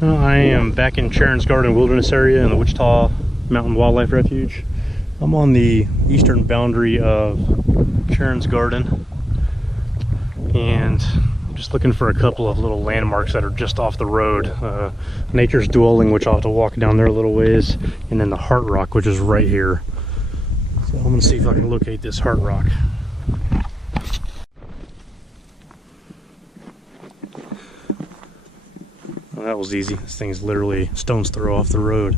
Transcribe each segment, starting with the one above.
Well, I am back in Sharon's Garden Wilderness area in the Wichita Mountain Wildlife Refuge. I'm on the eastern boundary of Sharon's Garden, and I'm just looking for a couple of little landmarks that are just off the road. Nature's Dwelling, which I'll have to walk down there a little ways, and then the Heart Rock, which is right here. So I'm gonna see if I can locate this Heart Rock. Well, that was easy. This thing's literally stone's throw off the road.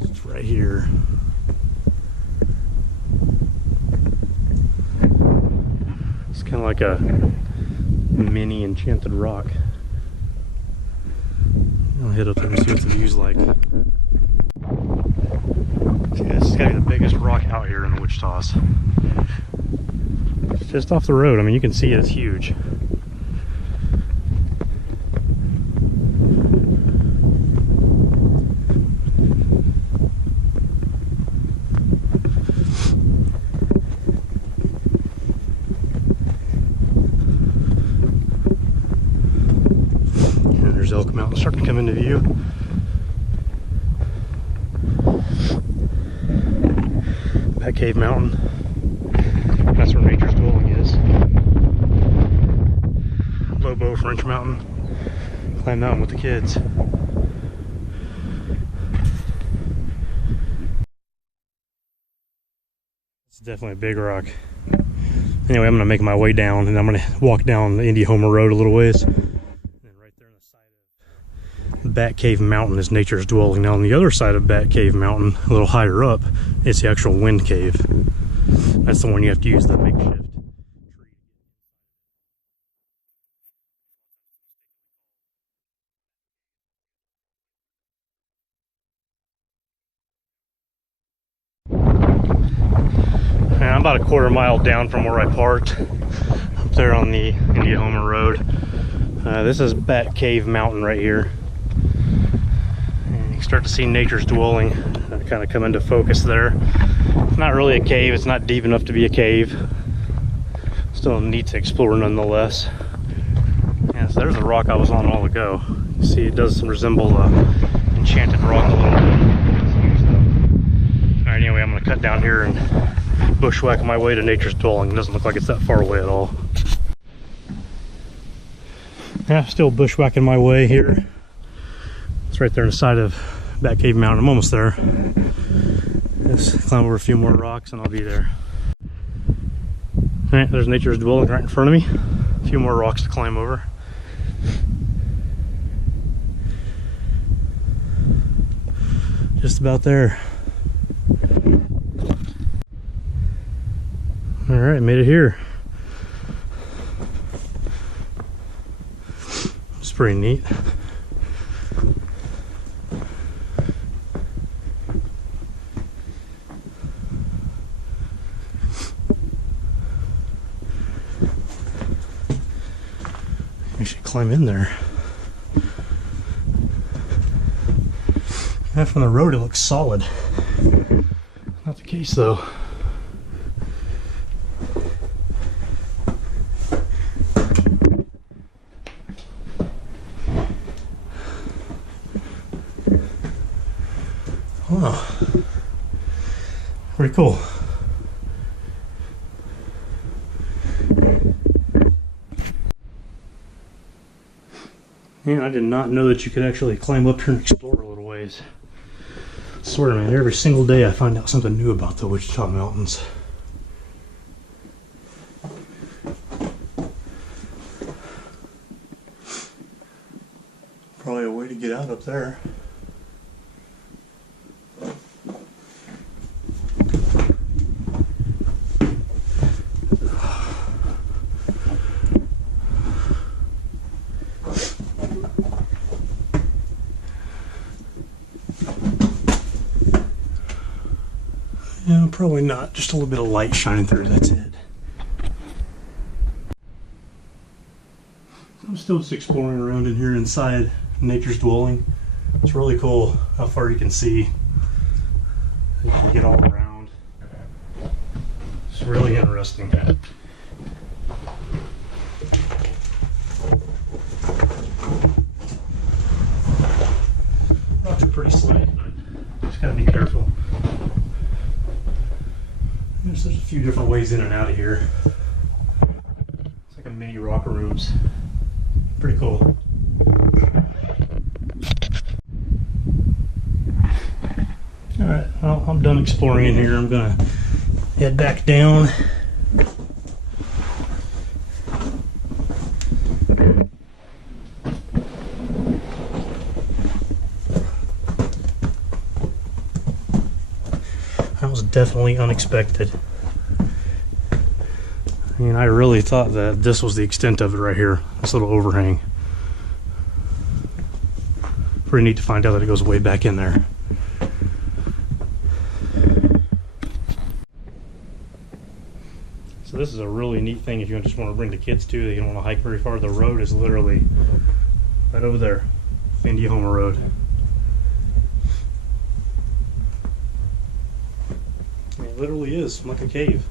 It's right here. It's kind of like a mini enchanted rock. I'll head up there and see what the view's like. Yeah, this has got to be the biggest rock out here in the Wichitas. It's just off the road. I mean, you can see it, it's huge. And there's Elk Mountain starting to come into view. Bat Cave Mountain. That's where Nature's Dwelling is. Lobo French Mountain. Climb mountain with the kids. It's definitely a big rock. Anyway, I'm gonna make my way down, and I'm gonna walk down the Indy Homer Road a little ways. And then right there on the side of Bat Cave Mountain is Nature's Dwelling. Now on the other side of Bat Cave Mountain, a little higher up, it's the actual Wind Cave. That's the one you have to use the makeshift tree. And I'm about a quarter mile down from where I parked, up there on the Indy Homer Road. This is Bat Cave Mountain right here. And you start to see Nature's Dwelling kind of come into focus there. It's not really a cave, it's not deep enough to be a cave. Still neat to explore nonetheless. Yeah, so there's the rock I was on a while ago. You see it does resemble enchanted rock a little bit. Alright, anyway, I'm going to cut down here and bushwhack my way to Nature's Dwelling. It doesn't look like it's that far away at all. Yeah, still bushwhacking my way here. It's right there on the side of Bat Cave Mountain. I'm almost there. Just climb over a few more rocks and I'll be there. Alright, there's Nature's Dwelling right in front of me. A few more rocks to climb over. Just about there. Alright, made it here. It's pretty neat. We should climb in there. Yeah, from the road it looks solid. Not the case though. Wow. Pretty cool. Yeah, I did not know that you could actually climb up here and explore a little ways. I swear, man, every single day I find out something new about the Wichita Mountains. Probably a way to get out up there. Yeah, probably not. Just a little bit of light shining through, that's it. I'm still just exploring around in here inside Nature's Dwelling. It's really cool how far you can see. You can get all around. It's really interesting. pretty slick, but just gotta be careful. There's a few different ways in and out of here. It's like a mini rocker rooms. Pretty cool. Alright, well, I'm done exploring in here. I'm gonna head back down. That was definitely unexpected. I mean, I really thought that this was the extent of it right here, this little overhang. Pretty neat to find out that it goes way back in there. So this is a really neat thing if you just want to bring the kids to, that you don't want to hike very far. The road is literally right over there, Indiana Road. It literally is like a cave.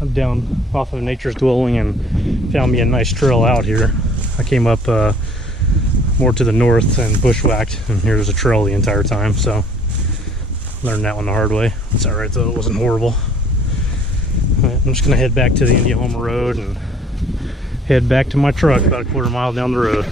I'm down off of Nature's Dwelling and found me a nice trail out here. I came up more to the north and bushwhacked, and here's a trail the entire time, so learned that one the hard way. It's alright though, it wasn't horrible. I'm just gonna head back to the Indiana Road and head back to my truck about a quarter mile down the road.